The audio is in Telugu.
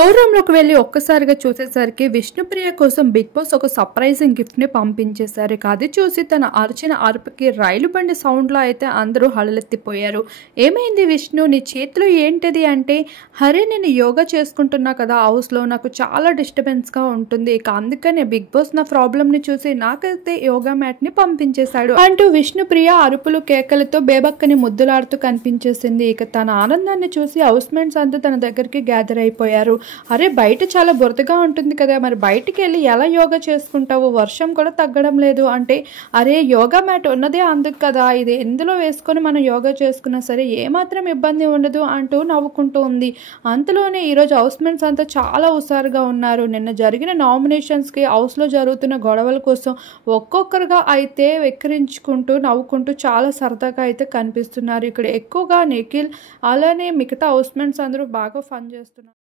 స్టోర్ రూమ్‌లోకి వెళ్లి ఒక్కసారిగా చూసేసరికి విష్ణుప్రియ కోసం బిగ్ బాస్ ఒక సర్ప్రైజింగ్ గిఫ్ట్‌ని పంపించేశారు. ఇక అది చూసి తన అరిచిన అరుపుకి రైలు బండి సౌండ్‌లో అయితే అందరూ హడలెత్తిపోయారు. "ఏమైంది విష్ణు? నీ చేతిలో ఏంటిది?" అంటే, "అరే నేను యోగా చేసుకుంటున్నా కదా హౌస్‌లో. నాకు చాలా డిస్టర్బెన్స్‌గా ఉంటుంది. ఇక అందుకనే బిగ్ బాస్ నా ప్రాబ్లమ్‌ని చూసి నాకైతే యోగా మ్యాట్‌ని పంపించేశాడు" అంటూ విష్ణుప్రియ అరుపులు కేకలతో బేబక్కని ముద్దులాడుతూ కనిపించేసింది. ఇక తన ఆనందాన్ని చూసి హౌస్‌మేట్స్ అంతా తన దగ్గరికి గ్యాదర్ అయిపోయారు. "అరే బయట చాలా బురదగా ఉంటుంది కదా, మరి బయటికి వెళ్ళి ఎలా యోగా చేసుకుంటావు? వర్షం కూడా తగ్గడం లేదు" అంటే, "అరే యోగా మ్యాట్ ఉన్నదే అందుకు కదా, ఇది ఎందులో వేసుకొని మనం యోగా చేసుకున్నా సరే ఏమాత్రం ఇబ్బంది ఉండదు" అంటూ నవ్వుకుంటూ ఉంది. అంతలోనే ఈరోజు హౌస్మేట్స్ అంతా చాలా హుషారుగా ఉన్నారు. నిన్న జరిగిన నామినేషన్స్కి హౌస్లో జరుగుతున్న గొడవల కోసం ఒక్కొక్కరుగా అయితే వెక్కిరించుకుంటూ నవ్వుకుంటూ చాలా సరదాగా అయితే కనిపిస్తున్నారు. ఇక్కడ ఎక్కువగా నిఖిల్ అలానే మిగతా హౌస్మేట్స్ అందరూ బాగా ఫన్ చేస్తున్నారు.